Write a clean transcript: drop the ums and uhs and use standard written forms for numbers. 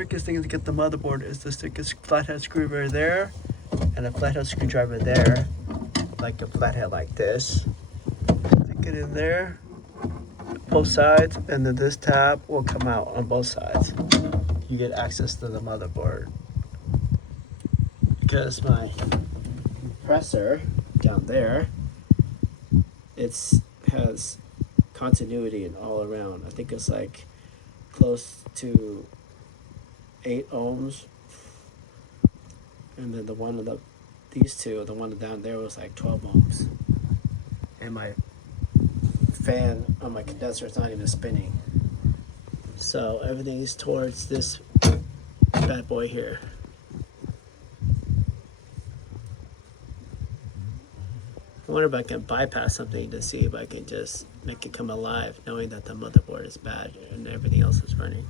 trickiest thing to get the motherboard is to stick a flathead screwdriver there and a flathead screwdriver there, like a flathead like this. Stick it in there, both sides, and then this tab will come out on both sides. You get access to the motherboard. Because my compressor down there, has continuity and all around. I think it's like close to 8 ohms, and then the one of these two, the one down there was like 12 ohms, and my fan on my condenser is not even spinning, so everything is towards this bad boy here. I wonder if I can bypass something to see if I can just make it come alive, knowing that the motherboard is bad and everything else is running.